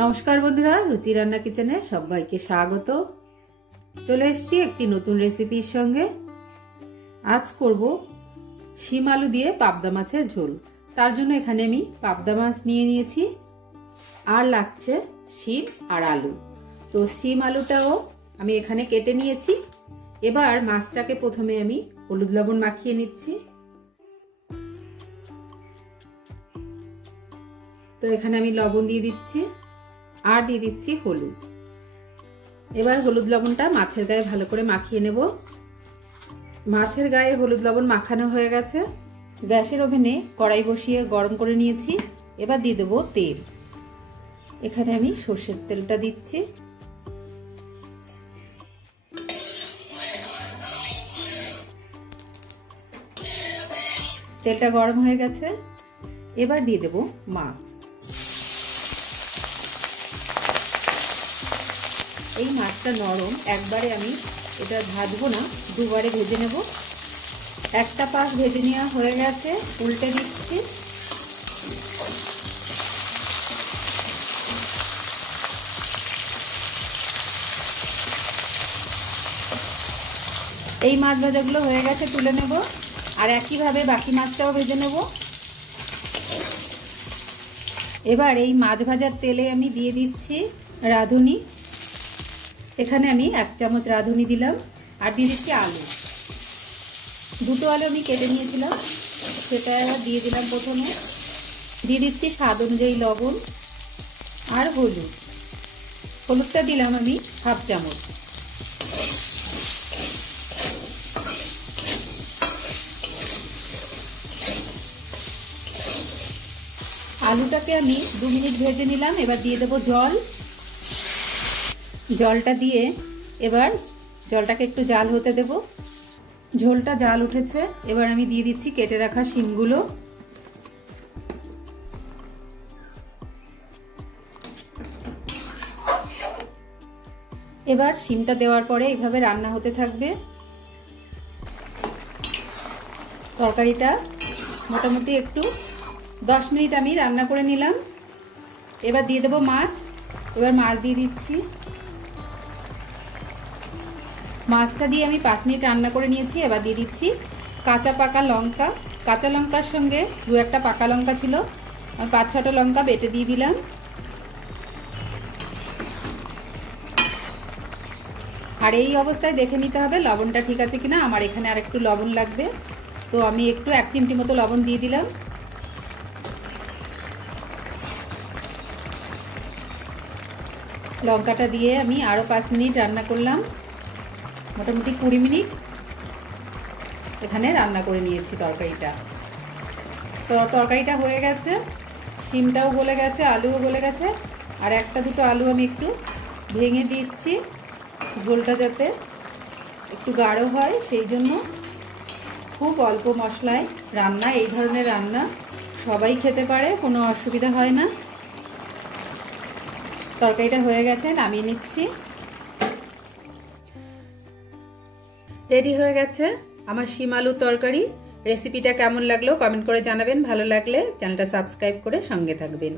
নমস্কার বন্ধুরা, রুচি রান্না কিচেনে সবাইকে স্বাগত। চলে এসেছি একটি নতুন রেসিপির সঙ্গে। আজ করব শিম আলু দিয়ে পাবদা মাছের ঝোল। তার জন্য এখানে আমি পাবদা মাছ নিয়ে নিয়েছি, আর লাগছে শিম আর আলু। তো শিম আলুটাও আমি এখানে কেটে নিয়েছি। এবার মাছটাকে প্রথমে আমি হলুদ লবণ মাখিয়ে নিচ্ছি। তো এখানে আমি লবণ দিয়ে দিচ্ছি আর দিয়ে দিচ্ছি হলুদ। এবার হলুদ লবণটা মাছের গায়ে ভালো করে মাখিয়ে নেব। মাছের গায়ে হলুদ লবণ মাখানো হয়ে গেছে। গ্যাসের ওভেনে কড়াই বসিয়ে গরম করে নিয়েছি। এবার দিয়ে দেবো তেল। এখানে আমি সর্ষের তেলটা দিচ্ছি। তেলটা গরম হয়ে গেছে। এবার দিয়ে দেবো মাছ। এই মাছটা নরম, একবারে আমি এটা ভাজবো না, দুবারে ভেজে নেব। একটা পাশ ভেজে নেওয়া হয়ে গেছে, উল্টে দিচ্ছি। এই মাছ ভাজাগুলো হয়ে গেছে, তুলে নেব। আর একইভাবে বাকি মাছটাও ভেজে নেব। এবার এই মাছ ভাজার তেলে আমি দিয়ে দিচ্ছি রাঁধুনি। এখানে আমি 1 চামচ রাঁধুনি দিলাম, আর দিয়ে দিচ্ছি আলু। দুটো আলু আমি কেটে নিয়েছিলাম, সেটা এবার দিয়ে দিলাম। প্রথমে দিয়ে দিচ্ছি স্বাদ অনুযায়ী লবণ আর হলুদ। হলুদটা দিলাম আমি 1/2 চামচ। আলুটাকে আমি 2 মিনিট ভেজে নিলাম। এবার দিয়ে দেবো জল। জলটা দিয়ে এবার জলটাকে একটু জাল হতে দেব। ঝোলটা জাল উঠেছে। এবার আমি দিয়ে দিচ্ছি কেটে রাখা শিমগুলো। এবার শিমটা দেওয়ার পরে এইভাবে রান্না হতে থাকবে। তরকারিটা মোটামুটি একটু 10 মিনিট আমি রান্না করে নিলাম। এবার দিয়ে দেবো মাছ। এবার মাছ দিয়ে দিচ্ছি। মাছটা দিয়ে আমি 5 মিনিট রান্না করে নিয়েছি। এবার দিয়ে দিচ্ছি কাঁচা পাকা লঙ্কা। কাঁচা লঙ্কার সঙ্গে 2-1টা পাকা লঙ্কা ছিল, আমি 5-6টা লঙ্কা বেটে দিয়ে দিলাম। আর এই অবস্থায় দেখে নিতে হবে লবণটা ঠিক আছে কিনা। আমার এখানে আর একটু লবণ লাগবে, তো আমি একটু 1 চিমটি মতো লবণ দিয়ে দিলাম। লঙ্কাটা দিয়ে আমি আরও 5 মিনিট রান্না করলাম। মোটামুটি 20 মিনিট এখানে রান্না করে নিয়েছি তরকারিটা। তো তরকারিটা হয়ে গেছে, শিমটাও গলে গেছে, আলুও গলে গেছে। আর 1-2টো আলু আমি একটু ভেঙে দিচ্ছি, ঝোলটা যাতে একটু গাঢ় হয় সেই জন্য। খুব অল্প মশলায় রান্না, এই ধরনের রান্না সবাই খেতে পারে, কোনো অসুবিধা হয় না। তরকারিটা হয়ে গেছে, নামিয়ে নিচ্ছি। রেডি হয়ে গেছে আমার শিম আলুর তরকারি। রেসিপিটা কেমন লাগলো কমেন্ট করে জানাবেন। ভালো লাগলে চ্যানেলটা সাবস্ক্রাইব করে সঙ্গে থাকবেন।